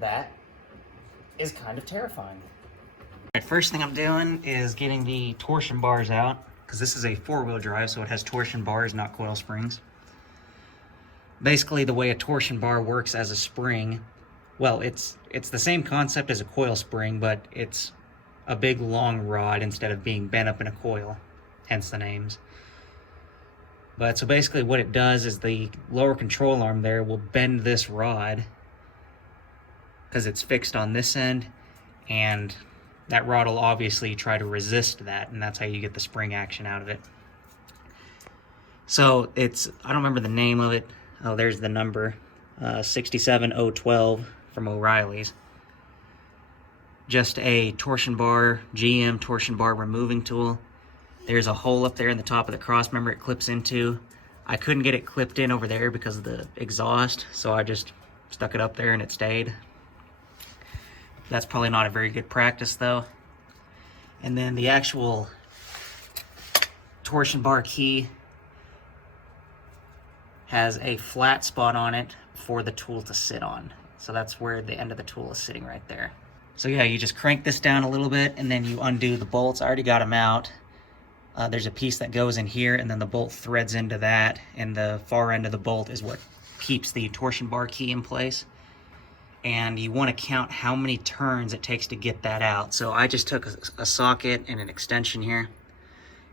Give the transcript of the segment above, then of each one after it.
that is kind of terrifying. Alright, first thing I'm doing is getting the torsion bars out, because this is a four-wheel drive, so it has torsion bars, not coil springs. Basically, the way a torsion bar works as a spring, well, it's the same concept as a coil spring, but it's a big long rod instead of being bent up in a coil, hence the names. But so basically what it does is the lower control arm there will bend this rod because it's fixed on this end, and that rod will obviously try to resist that, and that's how you get the spring action out of it. So it's, I don't remember the name of it. Oh, there's the number, 67012 from O'Reilly's. Just a torsion bar, GM torsion bar removing tool. There's a hole up there in the top of the cross member it clips into. I couldn't get it clipped in over there because of the exhaust, so I just stuck it up there and it stayed. That's probably not a very good practice though. And then the actual torsion bar key has a flat spot on it for the tool to sit on. So that's where the end of the tool is sitting right there. So yeah, you just crank this down a little bit and then you undo the bolts. I already got them out. There's a piece that goes in here and then the bolt threads into that, and the far end of the bolt is what keeps the torsion bar key in place. And you want to count how many turns it takes to get that out. So I just took a socket and an extension here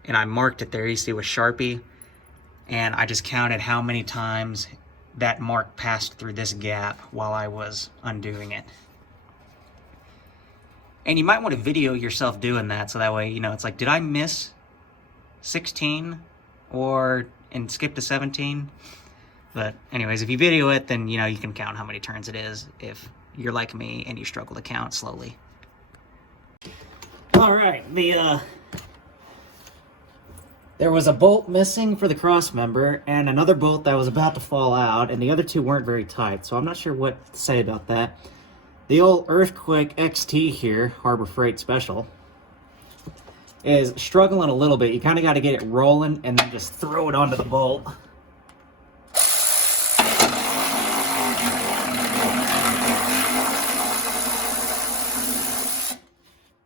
and I marked it there, you see, with Sharpie. And I just counted how many times that mark passed through this gap while I was undoing it. And you might want to video yourself doing that, so that way, you know, it's like, did I miss 16 and skip to 17? But anyways, if you video it, then, you know, you can count how many turns it is if you're like me and you struggle to count slowly. All right, there was a bolt missing for the cross member and another bolt that was about to fall out, and the other two weren't very tight, so I'm not sure what to say about that. The old Earthquake XT here, Harbor Freight Special, is struggling a little bit. You kind of got to get it rolling and then just throw it onto the bolt. But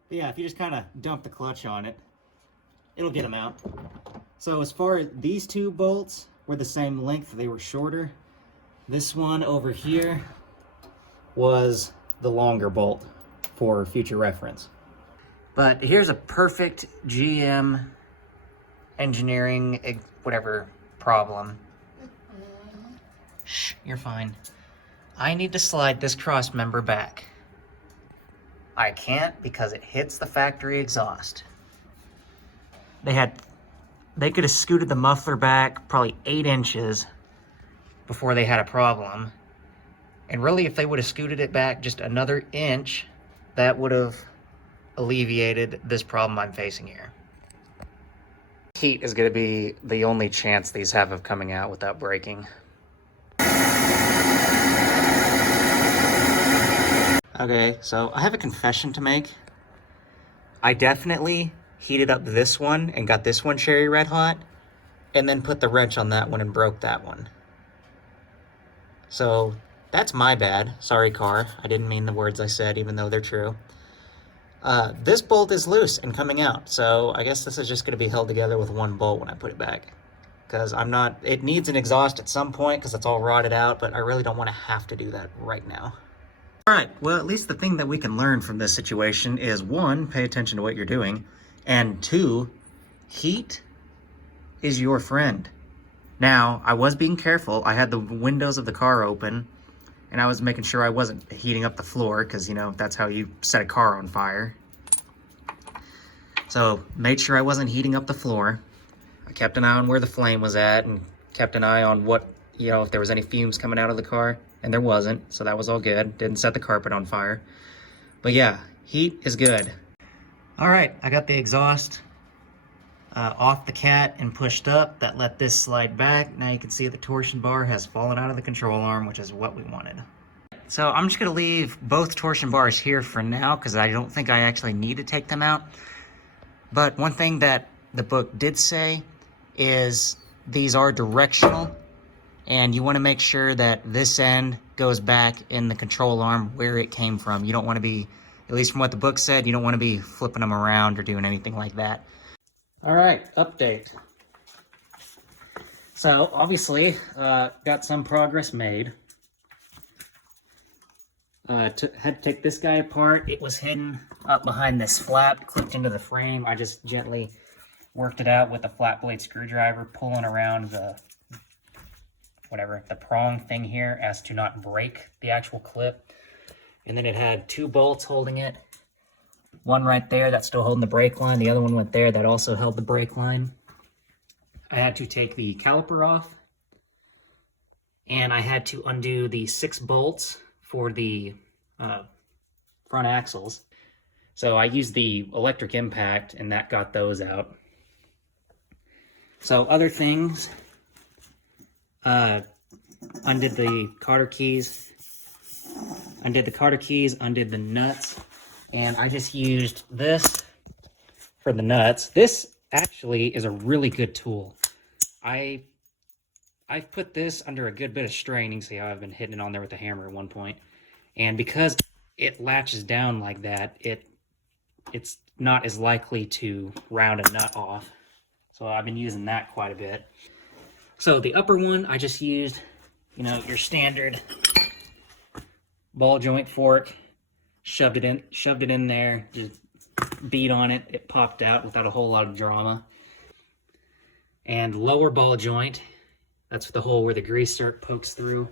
yeah, if you just kind of dump the clutch on it, it'll get them out. So as far as these two bolts were the same length, they were shorter. This one over here was the longer bolt for future reference. But here's a perfect GM engineering, whatever, problem. Shh, you're fine. I need to slide this cross member back. I can't because it hits the factory exhaust. They could have scooted the muffler back probably 8 inches before they had a problem. And really, if they would have scooted it back just another inch, that would have alleviated this problem I'm facing here. Heat is going to be the only chance these have of coming out without breaking. Okay, so I have a confession to make. I definitely heated up this one and got this one cherry red hot, and then put the wrench on that one and broke that one. So that's my bad. Sorry, car. I didn't mean the words I said, even though they're true. This bolt is loose and coming out, so I guess this is just going to be held together with one bolt when I put it back. Because it needs an exhaust at some point because it's all rotted out, but I really don't want to have to do that right now. Alright, well, at least the thing that we can learn from this situation is, 1, pay attention to what you're doing, and 2, heat is your friend. Now, I was being careful. I had the windows of the car open, and I was making sure I wasn't heating up the floor, because, you know, that's how you set a car on fire. So, made sure I wasn't heating up the floor. I kept an eye on where the flame was at, and kept an eye on what, you know, if there was any fumes coming out of the car, and there wasn't, so that was all good. Didn't set the carpet on fire. But yeah, heat is good. All right, I got the exhaust off the cat and pushed up. That let this slide back. Now you can see the torsion bar has fallen out of the control arm, which is what we wanted. So I'm just gonna leave both torsion bars here for now because I don't think I actually need to take them out. But one thing that the book did say is these are directional. And you want to make sure that this end goes back in the control arm where it came from. You don't want to be, at least from what the book said, you don't want to be flipping them around or doing anything like that. All right, update. So obviously, got some progress made. Had to take this guy apart. It was hidden up behind this flap, clipped into the frame. I just gently worked it out with a flat blade screwdriver, pulling around the prong thing here as to not break the actual clip. And then it had 2 bolts holding it. One right there that's still holding the brake line. The other one went there that also held the brake line. I had to take the caliper off. And I had to undo the 6 bolts for the front axles. So I used the electric impact and that got those out. So other things, undid the cotter keys, undid the nuts, and I just used this for the nuts. This actually is a really good tool. I've put this under a good bit of strain. You can see how I've been hitting it on there with the hammer at one point. And because it latches down like that, it's not as likely to round a nut off. So I've been using that quite a bit. So the upper one, I just used, you know, your standard ball joint fork, shoved it in there, just beat on it, it popped out without a whole lot of drama. And lower ball joint, that's the hole where the grease zerk pokes through.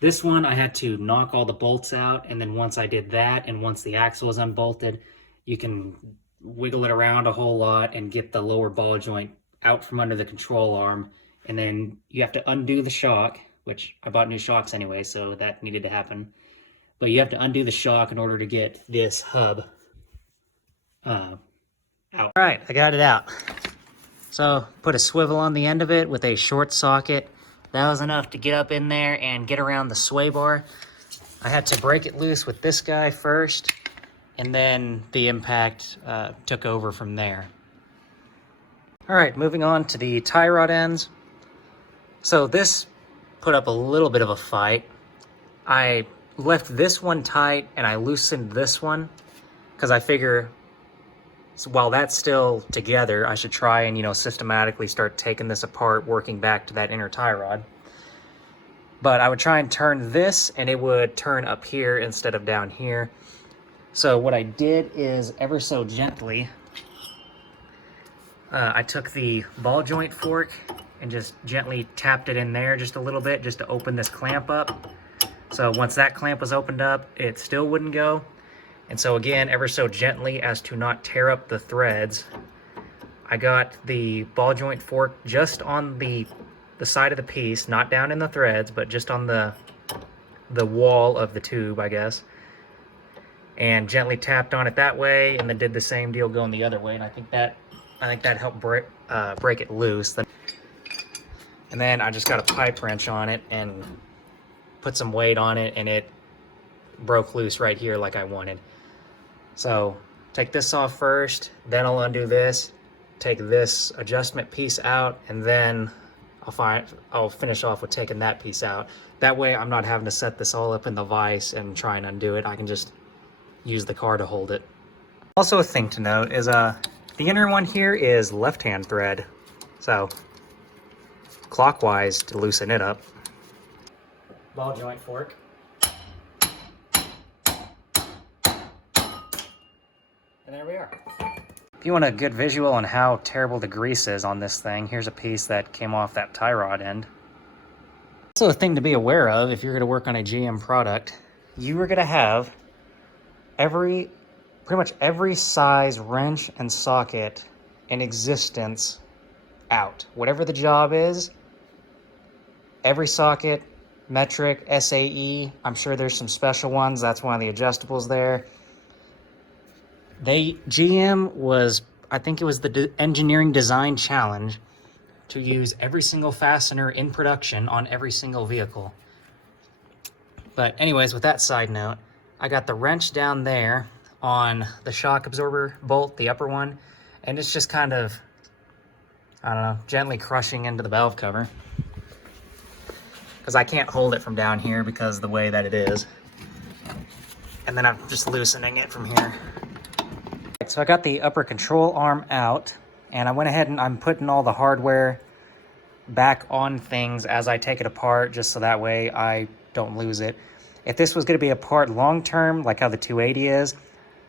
This one I had to knock all the bolts out, and then once I did that, and once the axle is unbolted, you can wiggle it around a whole lot and get the lower ball joint out from under the control arm. And then you have to undo the shock, which I bought new shocks anyway, so that needed to happen. But you have to undo the shock in order to get this hub out. All right, I got it out. So put a swivel on the end of it with a short socket. That was enough to get up in there and get around the sway bar. I had to break it loose with this guy first, and then the impact took over from there. All right, moving on to the tie rod ends. So this put up a little bit of a fight. I left this one tight and I loosened this one because I figure, so while that's still together, I should try and, you know, systematically start taking this apart, working back to that inner tie rod. But I would try and turn this and it would turn up here instead of down here. So what I did is, ever so gently, I took the ball joint fork and just gently tapped it in there just a little bit just to open this clamp up. So once that clamp was opened up, it still wouldn't go. And so again, ever so gently as to not tear up the threads, I got the ball joint fork just on the side of the piece, not down in the threads, but just on the wall of the tube, I guess. And gently tapped on it that way, and then did the same deal going the other way. And I think that helped break it loose. And then I just got a pipe wrench on it and put some weight on it, and it broke loose right here like I wanted. So take this off first, then I'll undo this, take this adjustment piece out, and then I'll finish off with taking that piece out. That way I'm not having to set this all up in the vise and try and undo it. I can just use the car to hold it. Also, a thing to note is the inner one here is left-hand thread, so clockwise to loosen it up. Ball joint fork. And there we are. If you want a good visual on how terrible the grease is on this thing, here's a piece that came off that tie rod end. Also, a thing to be aware of if you're going to work on a GM product, you are going to have pretty much every size wrench and socket in existence out. Whatever the job is, every socket, metric, SAE, I'm sure there's some special ones. That's one of the adjustables there. GM was, I think it was the engineering design challenge to use every single fastener in production on every single vehicle. But anyways, with that side note, I got the wrench down there on the shock absorber bolt, the upper one, and it's just kind of, I don't know, gently crushing into the valve cover. because I can't hold it from down here because of the way that it is. And then I'm just loosening it from here. So I got the upper control arm out, and I went ahead and I'm putting all the hardware back on things as I take it apart, just so that way I don't lose it. If this was going to be a part long term, like how the 280 is,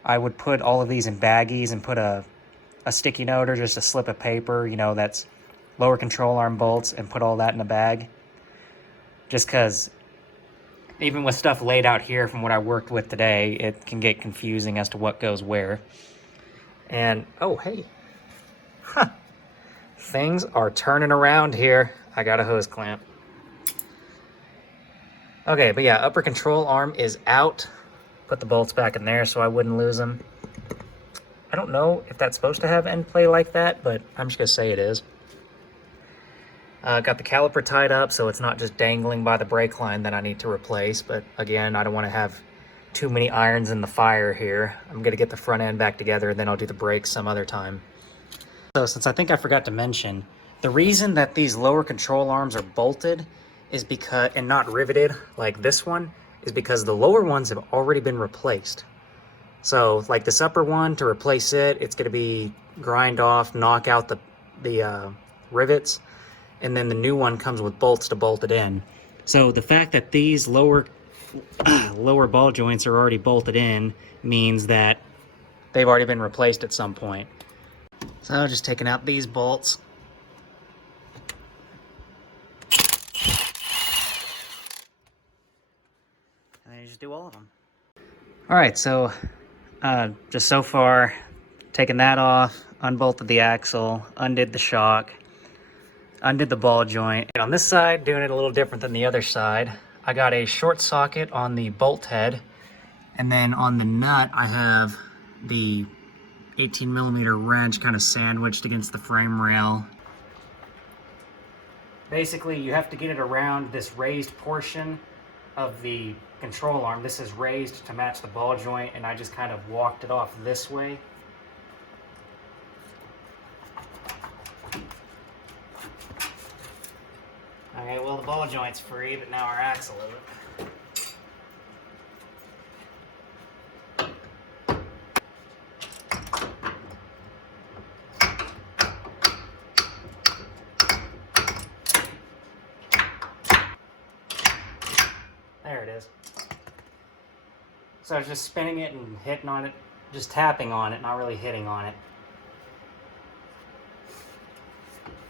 I would put all of these in baggies and put a sticky note or just a slip of paper, you know, that's lower control arm bolts, and put all that in a bag. Just because even with stuff laid out here from what I worked with today, it can get confusing as to what goes where. And, oh, hey. Huh. Things are turning around here. I got a hose clamp. Okay, but yeah, upper control arm is out. Put the bolts back in there so I wouldn't lose them. I don't know if that's supposed to have end play like that, but I'm just gonna say it is. Got the caliper tied up so it's not just dangling by the brake line that I need to replace, but again, I don't want to have too many irons in the fire here. I'm gonna get the front end back together and then I'll do the brakes some other time. So since I think I forgot to mention, the reason that these lower control arms are bolted is because, and not riveted like this one, is because the lower ones have already been replaced. So like this upper one, to replace it, it's gonna be grind off, knock out the rivets, and then the new one comes with bolts to bolt it in. So the fact that these lower ball joints are already bolted in means that they've already been replaced at some point. So just taking out these bolts. And then you just do all of them. All right, so just so far, taking that off, unbolted the axle, undid the shock, undid the ball joint. And on this side, doing it a little different than the other side. I got a short socket on the bolt head, and then on the nut, I have the 18mm wrench kind of sandwiched against the frame rail. Basically, you have to get it around this raised portion of the control arm. This is raised to match the ball joint, and I just kind of walked it off this way. Okay, well, the ball joint's free, but now our axle isn't. There it is. So I was just spinning it and hitting on it, just tapping on it, not really hitting on it.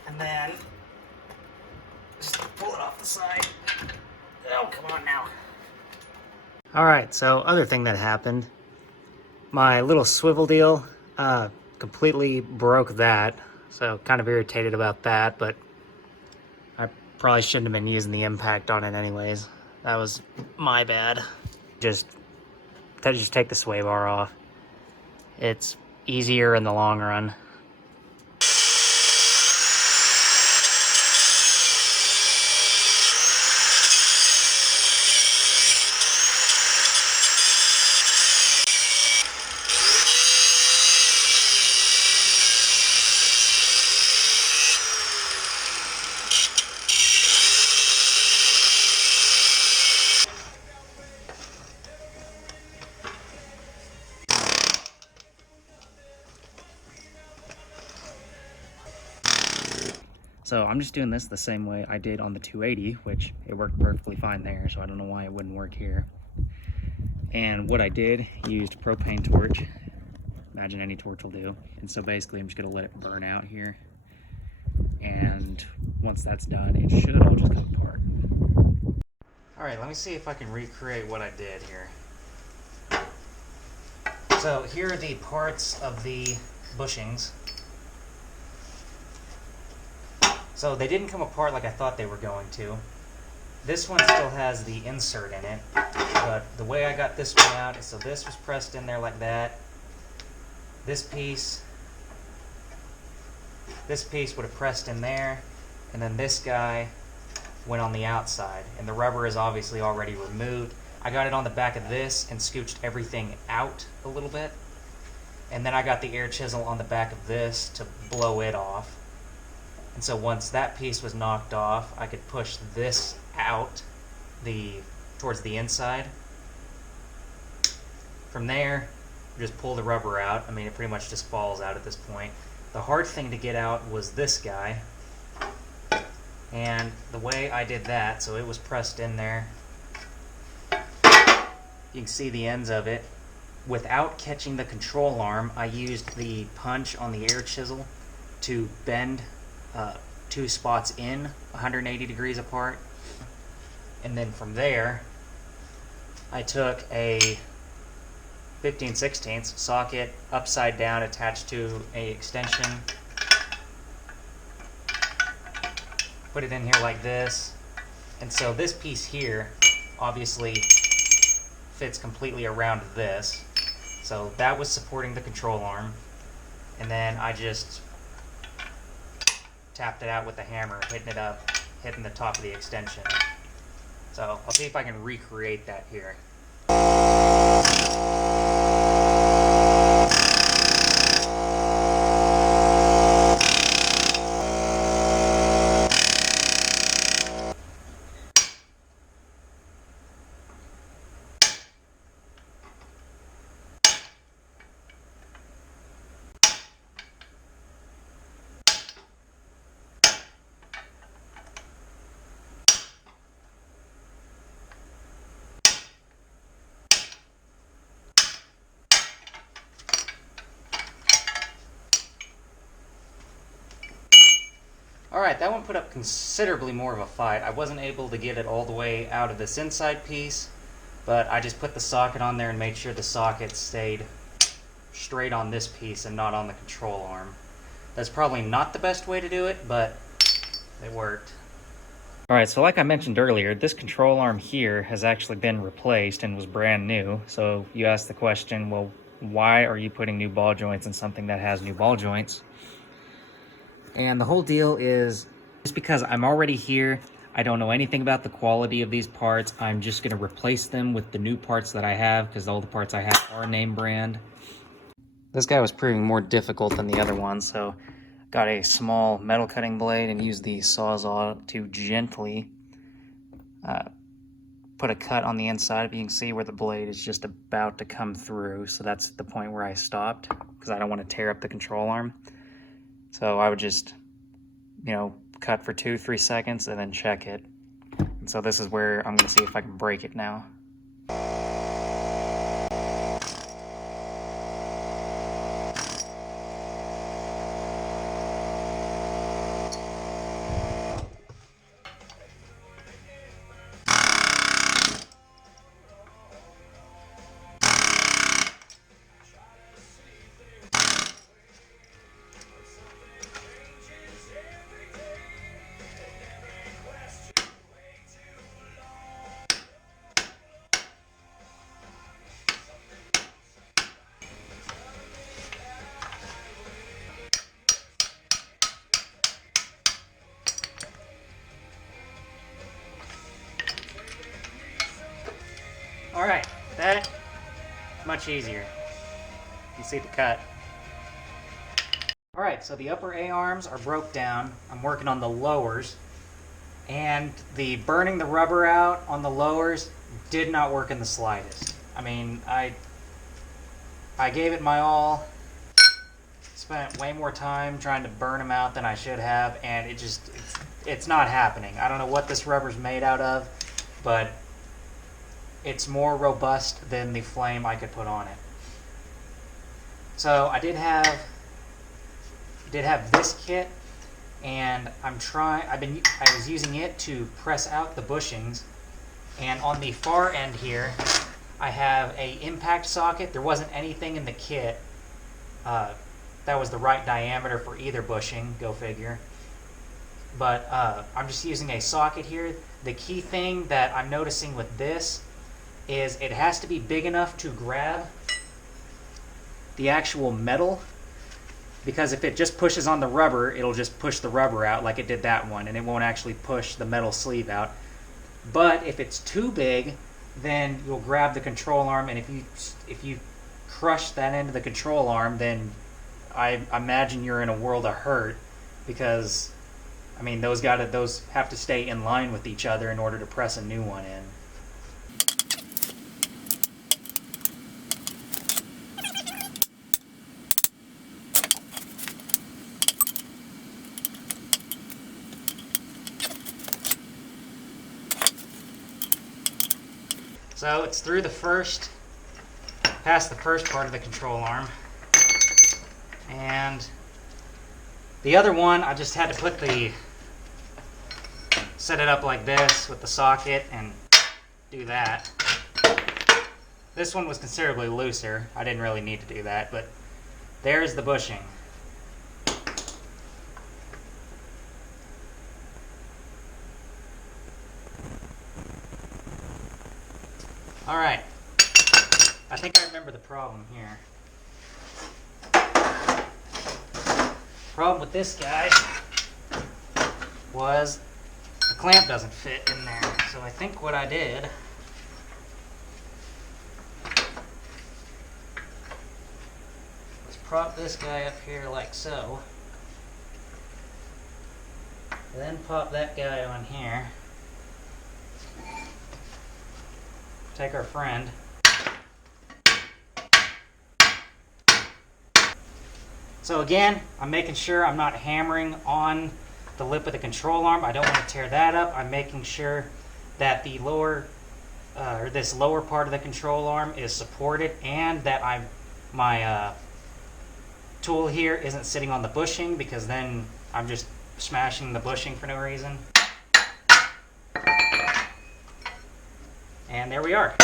And then just pull it off the side. Oh, come on now. All right, so other thing that happened, my little swivel deal completely broke that. So kind of irritated about that, but I probably shouldn't have been using the impact on it anyways. That was my bad. Just take the sway bar off. It's easier in the long run. So I'm just doing this the same way I did on the 280, which it worked perfectly fine there, so I don't know why it wouldn't work here. And what I did, used propane torch. Imagine any torch will do. And so basically I'm just gonna let it burn out here. And once that's done, it should all just come apart. All right, let me see if I can recreate what I did here. So here are the parts of the bushings. So they didn't come apart like I thought they were going to. This one still has the insert in it, but the way I got this one out is so this was pressed in there like that. This piece would have pressed in there, and then this guy went on the outside, and the rubber is obviously already removed. I got it on the back of this and scooched everything out a little bit, and then I got the air chisel on the back of this to blow it off. And so once that piece was knocked off, I could push this out towards the inside. From there, just pull the rubber out. I mean, it pretty much just falls out at this point. The hard thing to get out was this guy. And the way I did that, so it was pressed in there. You can see the ends of it. Without catching the control arm, I used the punch on the air chisel to bend 2 spots in 180 degrees apart. And then from there, I took a 15/16 socket upside down attached to a extension. Put it in here like this. And so this piece here obviously fits completely around this. So that was supporting the control arm. And then I just tapped it out with the hammer, hitting it up, hitting the top of the extension. So I'll see if I can recreate that here. Alright, that one put up considerably more of a fight. I wasn't able to get it all the way out of this inside piece, but I just put the socket on there and made sure the socket stayed straight on this piece and not on the control arm. That's probably not the best way to do it, but it worked. Alright, so like I mentioned earlier, this control arm here has actually been replaced and was brand new. So you asked the question, well, why are you putting new ball joints in something that has new ball joints? And the whole deal is just because I'm already here, I don't know anything about the quality of these parts. I'm just going to replace them with the new parts that I have because all the parts I have are name brand. This guy was proving more difficult than the other one, so got a small metal cutting blade and used the Sawzall to gently put a cut on the inside. You can see where the blade is just about to come through, so that's the point where I stopped because I don't want to tear up the control arm. So I would just, cut for 2-3 seconds and then check it. And so this is where I'm going to see if I can break it now. Alright, that much easier. You see the cut. Alright, so the upper A-arms are broke down. I'm working on the lowers. And the burning the rubber out on the lowers did not work in the slightest. I mean, I gave it my all. Spent way more time trying to burn them out than I should have, and it's not happening. I don't know what this rubber's made out of, but it's more robust than the flame I could put on it. So I did have this kit, and I was using it to press out the bushings, and on the far end here I have a impact socket. There wasn't anything in the kit that was the right diameter for either bushing, go figure. But I'm just using a socket here. The key thing that I'm noticing with this is it has to be big enough to grab the actual metal, because if it just pushes on the rubber, it'll just push the rubber out like it did that one, and it won't actually push the metal sleeve out. But if it's too big, then you'll grab the control arm, and if you crush that end of the control arm, then I imagine you're in a world of hurt, because I mean, those have to stay in line with each other in order to press a new one in. So it's through past the first part of the control arm. And the other one, I just had to set it up like this with the socket and do that. This one was considerably looser. I didn't really need to do that, but there's the bushing. All right, I think I remember the problem here. Problem with this guy was the clamp doesn't fit in there. So I think what I did was prop this guy up here like so, then pop that guy on here, take our friend, so again, I'm making sure I'm not hammering on the lip of the control arm. I don't want to tear that up. I'm making sure that the this lower part of the control arm is supported, and that my tool here isn't sitting on the bushing, because then I'm just smashing the bushing for no reason. And there we are.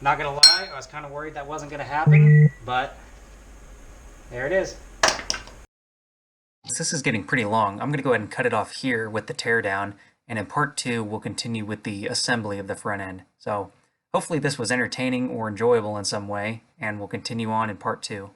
Not gonna lie, I was kind of worried that wasn't gonna happen, but there it is. This is getting pretty long. I'm going to go ahead and cut it off here with the teardown, and in part 2 we'll continue with the assembly of the front end. So hopefully this was entertaining or enjoyable in some way, and we'll continue on in part 2.